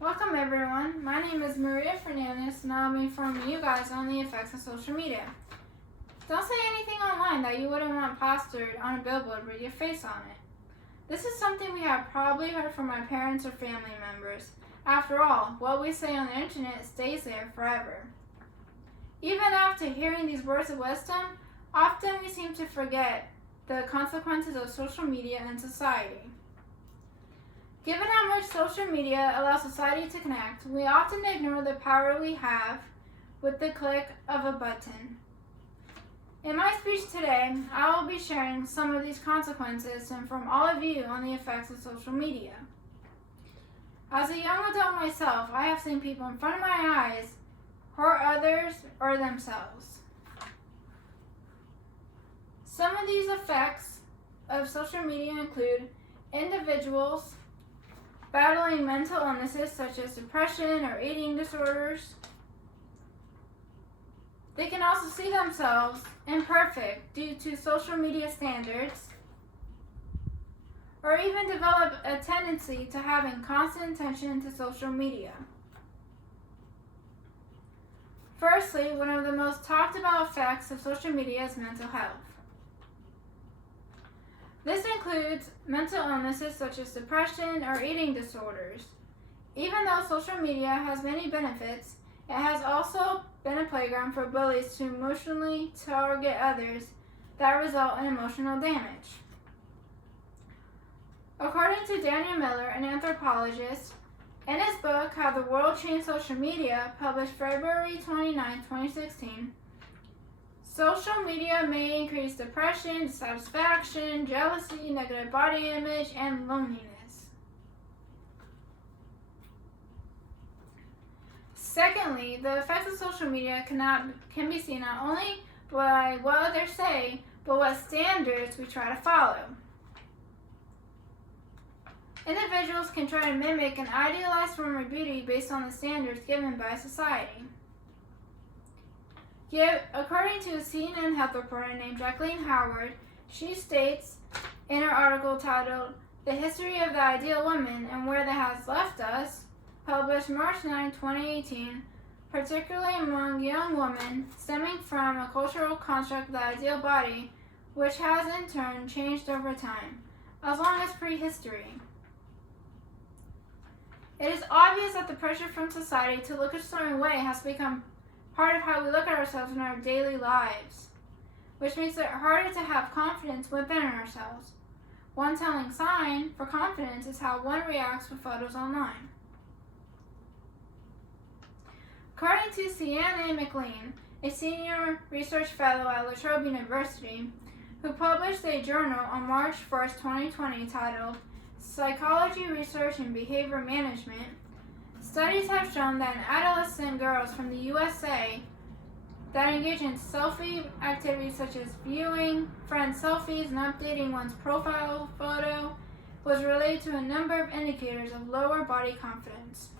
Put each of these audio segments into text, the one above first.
Welcome everyone, my name is Maria Fernandez and I'll be informing you guys on the effects of social media. Don't say anything online that you wouldn't want plastered on a billboard with your face on it. This is something we have probably heard from our parents or family members. After all, what we say on the internet stays there forever. Even after hearing these words of wisdom, often we seem to forget the consequences of social media in society. Given how much social media allows society to connect, we often ignore the power we have with the click of a button. In my speech today, I will be sharing some of these consequences and from all of you on the effects of social media. As a young adult myself, I have seen people in front of my eyes hurt others or themselves. Some of these effects of social media include individuals battling mental illnesses such as depression or eating disorders. They can also see themselves imperfect due to social media standards, or even develop a tendency to having constant attention to social media. Firstly, one of the most talked about effects of social media is mental health. This includes mental illnesses such as depression or eating disorders. Even though social media has many benefits, it has also been a playground for bullies to emotionally target others that result in emotional damage. According to Daniel Miller, an anthropologist, in his book, How the World Changed Social Media, published February 29, 2016, social media may increase depression, dissatisfaction, jealousy, negative body image, and loneliness. Secondly, the effects of social media can be seen not only by what others say, but what standards we try to follow. Individuals can try to mimic an idealized form of beauty based on the standards given by society. Yet, according to a CNN health reporter named Jacqueline Howard, she states in her article titled The History of the Ideal Woman and Where That Has Left Us, published March 9, 2018, particularly among young women, stemming from a cultural construct of the ideal body, which has in turn changed over time, as long as prehistory. It is obvious that the pressure from society to look a certain way has become part of how we look at ourselves in our daily lives, which makes it harder to have confidence within ourselves. One telling sign for confidence is how one reacts with photos online. According to Sienna McLean, a senior research fellow at La Trobe University, who published a journal on March 1, 2020 titled Psychology Research and Behavior Management, studies have shown that adolescent girls from the USA that engage in selfie activities such as viewing friends' selfies and updating one's profile photo was related to a number of indicators of lower body confidence.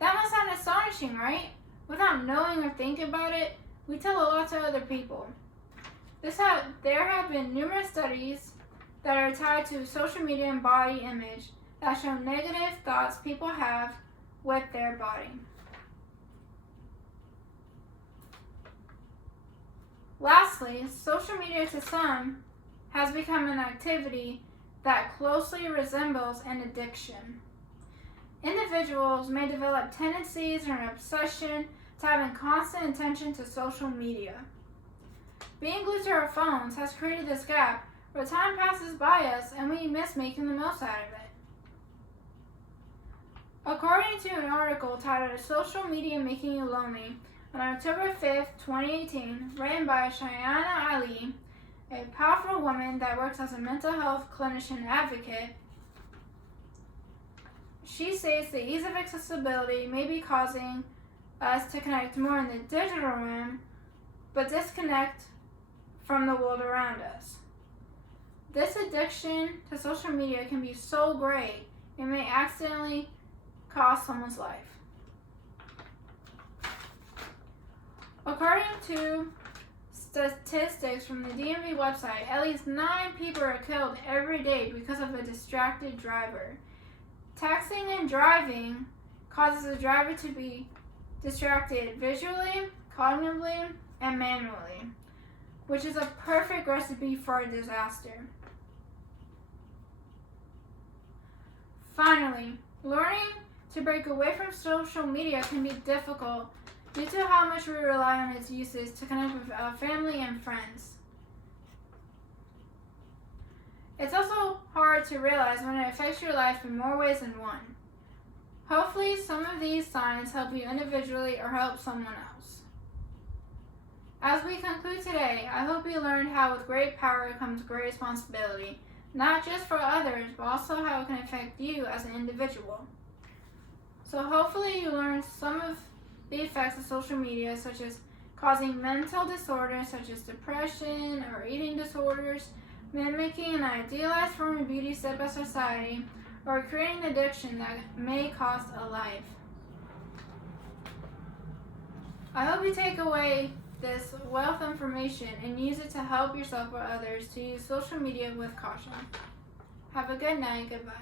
That must sound astonishing, right? Without knowing or thinking about it, we tell a lot to other people. There have been numerous studies that are tied to social media and body image that show negative thoughts people have with their body. Lastly, social media to some has become an activity that closely resembles an addiction. Individuals may develop tendencies or an obsession to having constant attention to social media. Being glued to our phones has created this gap where time passes by us and we miss making the most out of it. According to an article titled Social Media Making You Lonely, on October 5, 2018, written by Shayana Ali, a powerful woman that works as a mental health clinician advocate, she states the ease of accessibility may be causing us to connect more in the digital realm, but disconnect from the world around us. This addiction to social media can be so great, it may accidentally cost someone's life. According to statistics from the DMV website, at least 9 people are killed every day because of a distracted driver. Texting and driving causes the driver to be distracted visually, cognitively, and manually, which is a perfect recipe for a disaster. Finally, learning to break away from social media can be difficult due to how much we rely on its uses to connect with family and friends. It's also hard to realize when it affects your life in more ways than one. Hopefully, some of these signs help you individually or help someone else. As we conclude today, I hope you learned how with great power comes great responsibility, not just for others, but also how it can affect you as an individual. So hopefully you learned some of the effects of social media, such as causing mental disorders such as depression or eating disorders, mimicking an idealized form of beauty set by society, or creating addiction that may cost a life. I hope you take away this wealth of information and use it to help yourself or others to use social media with caution. Have a good night. Goodbye.